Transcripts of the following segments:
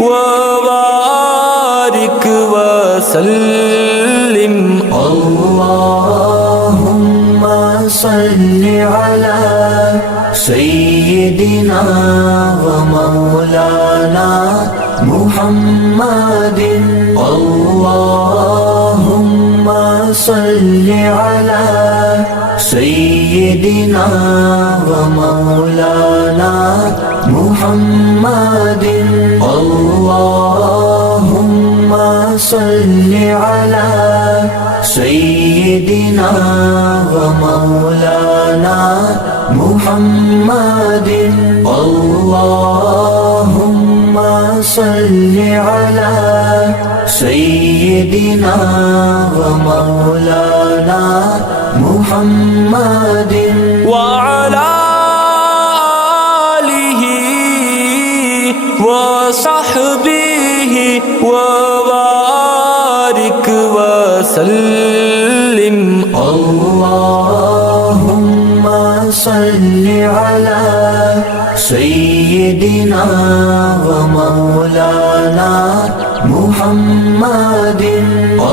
وبارك وسلم اللهم صل على سيدنا ومولانا محمد اللهم صل على سيدنا ومولانا محمد اللهم صل على سيدنا ومولانا محمد اللهم صل على سيدنا ومولانا محمد وعلى آله وصحبه وبارك وسلم اللهم صل على سيدنا ومولانا محمد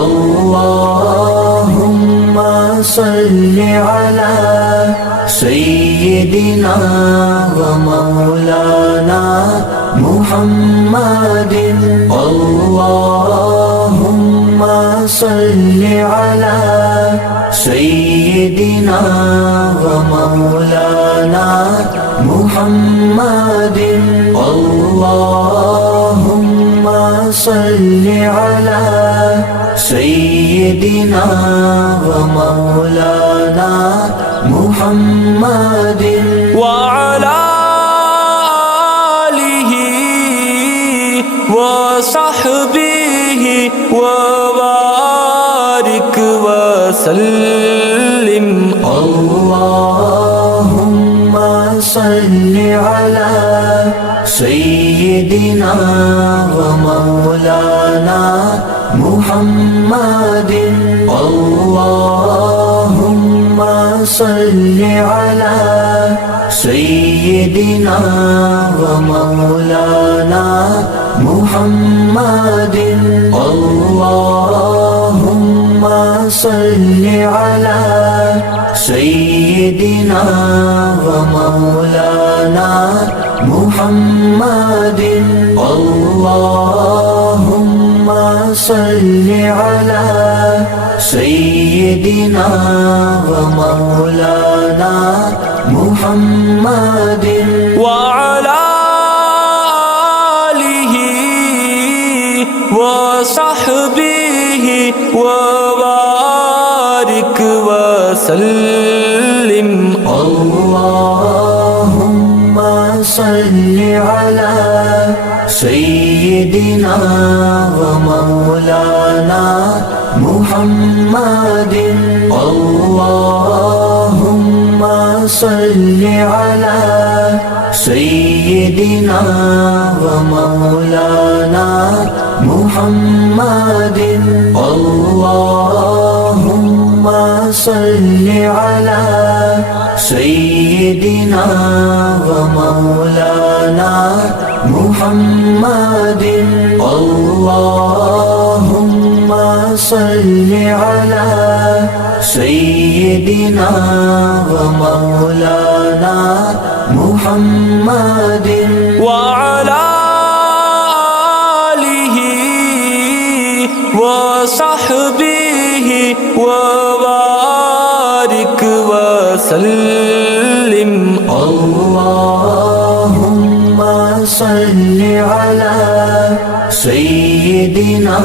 اللهم صل على سيدنا ومولانا محمد اللهم صل على سيدنا ومولانا محمد اللهم صل على سيدنا ومولانا محمد وعلى آله وصحبه وبارك وسلم اللهم صل على سيدنا ومولانا محمد اللهم صل على سيدنا ومولانا محمد اللهم صل على سيدنا ومولانا محمد اللهم صل على سيدنا ومولانا محمد وعلى آله وصحبه وبارك وسلم اللهم صل على سيدنا ومولانا محمد اللهم صل على سيدنا ومولانا محمد اللهم صل على سيدنا ومولانا محمد اللهم صل على سيدنا ومولانا محمد وعلى آله وصحبه وبارك وسلم اللهم صل على سيدنا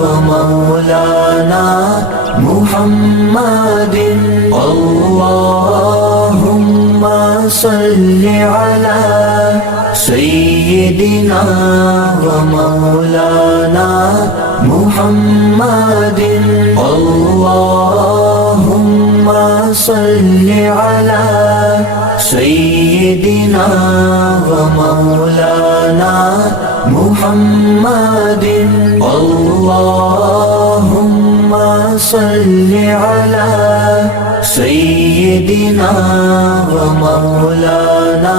ومولانا محمد اللهم صل على سيدنا ومولانا محمد اللهم صل على سيدنا ومولانا محمد اللهم صل على سيدنا ومولانا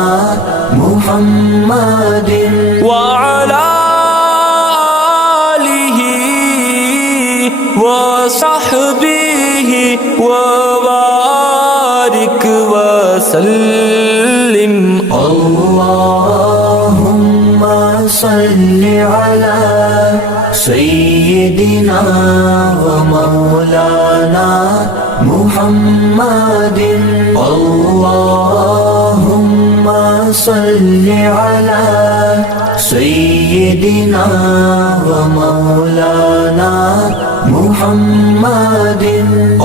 محمد وعلى آله وصحبه وبارك وسلم. اللهم صل على سيدنا ومولانا محمد. اللهم صل على سيدنا ومولانا محمد.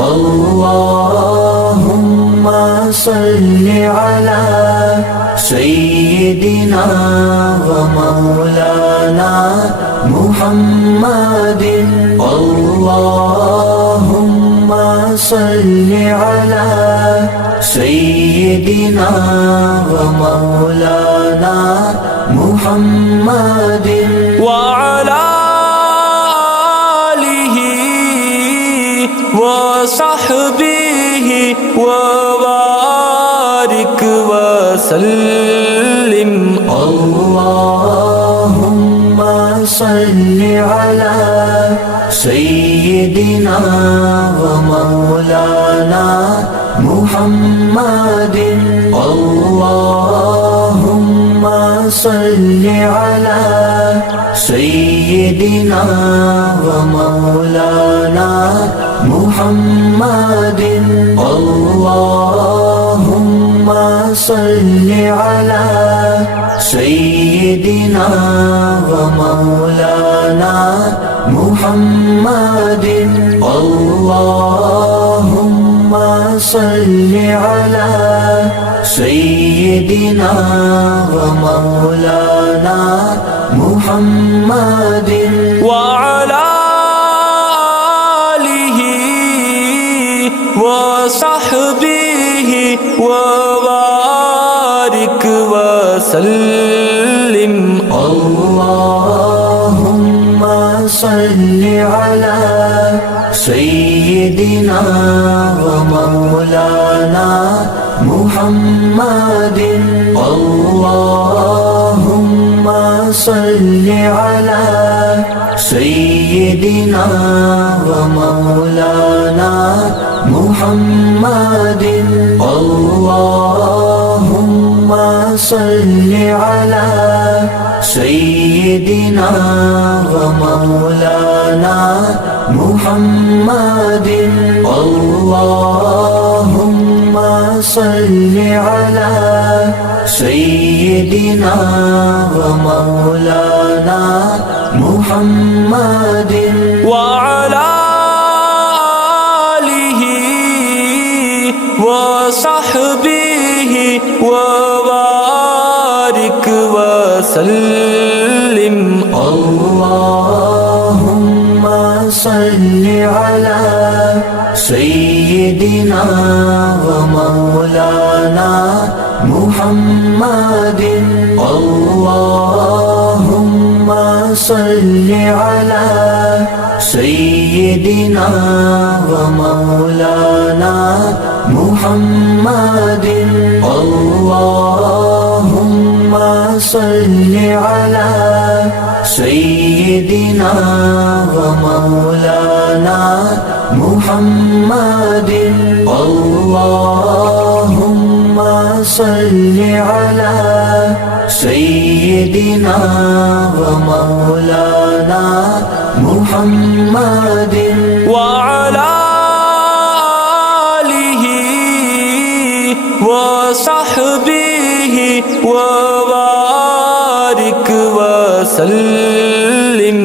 اللهم صل على سيدنا ومولانا محمد. اللهم صل على سيدنا ومولانا محمد وعلى آله وصحبه وبارك وسلم. اللهم صل على سيدنا ومولانا محمد. اللهم صل على سيدنا ومولانا محمد. اللهم صل على سيدنا ومولانا محمد. اللهم صل على سيدنا ومولانا محمد وعلى آله وصحبه وبارك وسلم. اللهم صل على سيدنا ومولانا محمد. اللهم صل على سيدنا ومولانا محمد. اللهم صل على سيدنا ومولانا محمد. اللهم صل على سيدنا ومولانا محمد وعلى آله وصحبه وبارك وسلم. اللهم صل على سيدنا ومولانا محمد. اللهم صل على سيدنا ومولانا محمد. اللهم صل على سيدنا ومولانا محمد. اللهم صل على سيدنا ومولانا محمد وعلى آله وصحبه وبارك وسلم.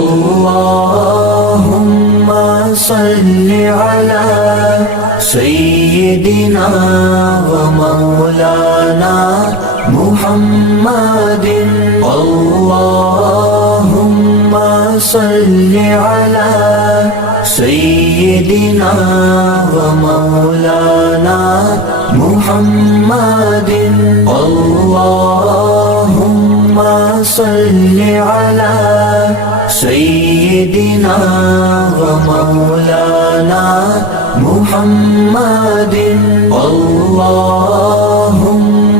اللهم صل على سيدنا ومولانا محمد. اللهم صل على سيدنا ومولانا محمد. اللهم صل على سيدنا ومولانا محمد. اللهم